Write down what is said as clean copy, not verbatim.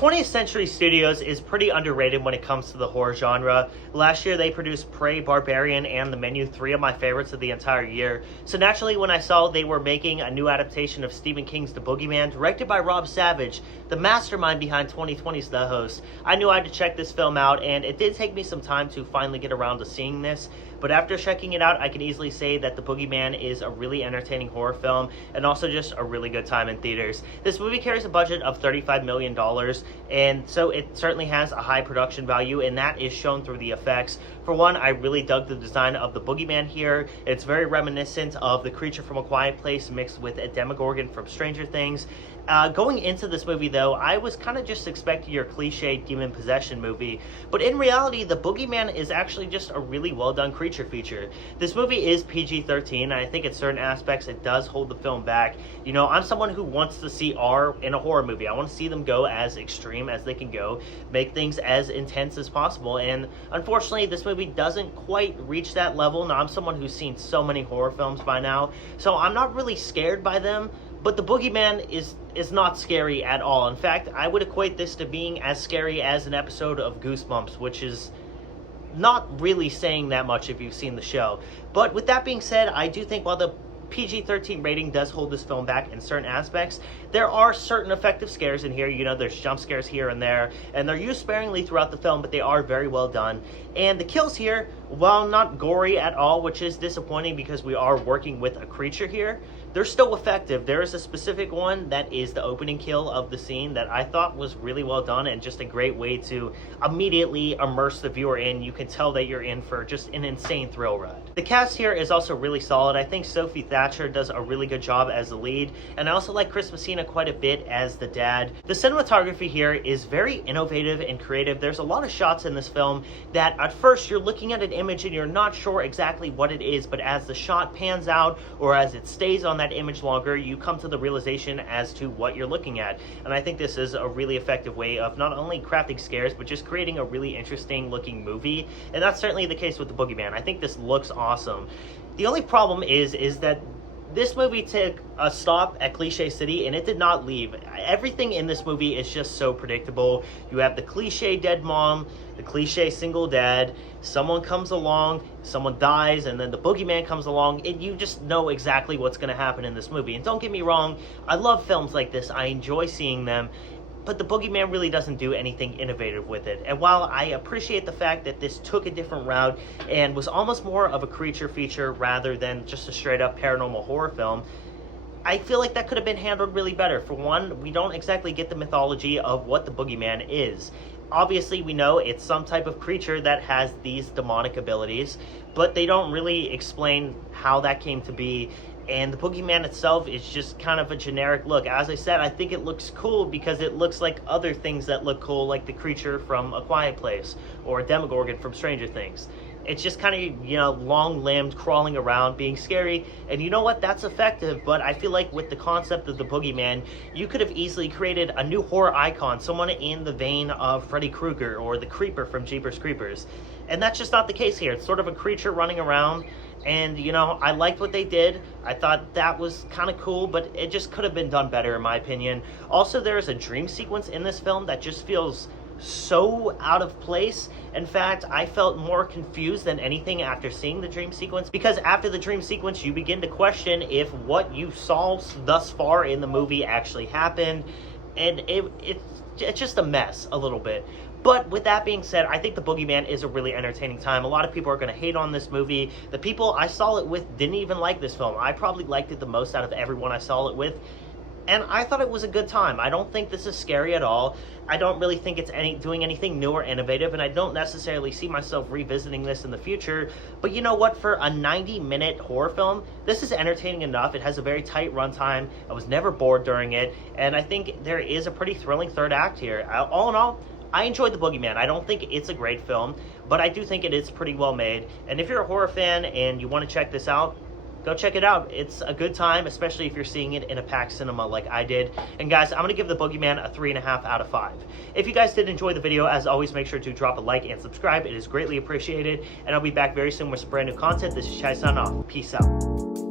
20th Century Studios is pretty underrated when it comes to the horror genre. Last year they produced Prey, Barbarian, and The Menu, three of my favorites of the entire year. So naturally when I saw they were making a new adaptation of Stephen King's The Boogeyman, directed by Rob Savage, the mastermind behind 2020's The Host, I knew I had to check this film out, and it did take me some time to finally get around to seeing this. But after checking it out, I can easily say that The Boogeyman is a really entertaining horror film and also just a really good time in theaters. This movie carries a budget of $35 million, and so it certainly has a high production value, and that is shown through the effects. For one, I really dug the design of the Boogeyman here. It's very reminiscent of the creature from A Quiet Place mixed with a Demogorgon from Stranger Things. Going into this movie, though, I was kind of just expecting your cliche demon possession movie, but in reality, the Boogeyman is actually just a really well-done creature feature. This movie is PG-13, and I think in certain aspects it does hold the film back. You know, I'm someone who wants to see R in a horror movie. I want to see them go as extreme as they can go, make things as intense as possible, and unfortunately, this movie doesn't quite reach that level. Now, I'm someone who's seen so many horror films by now, so I'm not really scared by them. But the Boogeyman is not scary at all. In fact, I would equate this to being as scary as an episode of Goosebumps, which is not really saying that much if you've seen the show. But with that being said, I do think while the PG-13 rating does hold this film back in certain aspects, there are certain effective scares in here. You know, there's jump scares here and there, and they're used sparingly throughout the film, but they are very well done. And the kills here, while not gory at all, which is disappointing because we are working with a creature here, they're still effective. There is a specific one that is the opening kill of the scene that I thought was really well done and just a great way to immediately immerse the viewer in. You can tell that you're in for just an insane thrill ride. The cast here is also really solid. I think Sophie Thatcher does a really good job as the lead, and I also like Chris Messina quite a bit as the dad. The cinematography here is very innovative and creative. There's a lot of shots in this film that at first you're looking at an image and you're not sure exactly what it is, but as the shot pans out or as it stays on that image longer, you come to the realization as to what you're looking at. And I think this is a really effective way of not only crafting scares, but just creating a really interesting looking movie. And that's certainly the case with the Boogeyman. I think this looks awesome. The only problem is that this movie took a stop at Cliche City and it did not leave. Everything in this movie is just so predictable. You have the cliche dead mom, the cliche single dad, someone comes along, someone dies, and then the Boogeyman comes along, and you just know exactly what's going to happen in this movie. And don't get me wrong, I love films like this. I enjoy seeing them. But the Boogeyman really doesn't do anything innovative with it. And while I appreciate the fact that this took a different route and was almost more of a creature feature rather than just a straight up paranormal horror film, I feel like that could have been handled really better. For one, we don't exactly get the mythology of what the Boogeyman is. Obviously, we know it's some type of creature that has these demonic abilities, but they don't really explain how that came to be. And the Boogeyman itself is just kind of a generic look. As I said, I think it looks cool because it looks like other things that look cool, like the creature from A Quiet Place or a Demogorgon from Stranger Things. It's just kind of, you know, long-limbed, crawling around, being scary. And you know what? That's effective, but I feel like with the concept of the Boogeyman, you could have easily created a new horror icon, someone in the vein of Freddy Krueger or the Creeper from Jeepers Creepers. And that's just not the case here. It's sort of a creature running around. And, you know, I liked what they did. I thought that was kind of cool, but it just could have been done better, in my opinion. Also, there is a dream sequence in this film that just feels so out of place. In fact, I felt more confused than anything after seeing the dream sequence, because after the dream sequence, you begin to question if what you saw thus far in the movie actually happened, and it's just a mess a little bit. But with that being said, I think The Boogeyman is a really entertaining time. A lot of people are going to hate on this movie. The people I saw it with didn't even like this film. I probably liked it the most out of everyone I saw it with. And I thought it was a good time. I don't think this is scary at all. I don't really think it's doing anything new or innovative, and I don't necessarily see myself revisiting this in the future. But you know what? For a 90-minute horror film, this is entertaining enough. It has a very tight runtime. I was never bored during it, and I think there is a pretty thrilling third act here. All in all, I enjoyed The Boogeyman. I don't think it's a great film, but I do think it is pretty well made. And if you're a horror fan and you want to check this out, go check it out. It's a good time, especially if you're seeing it in a packed cinema like I did. And guys, I'm going to give The Boogeyman a 3.5 out of 5. If you guys did enjoy the video, as always, make sure to drop a like and subscribe. It is greatly appreciated. And I'll be back very soon with some brand new content. This is Chai signing off. Peace out.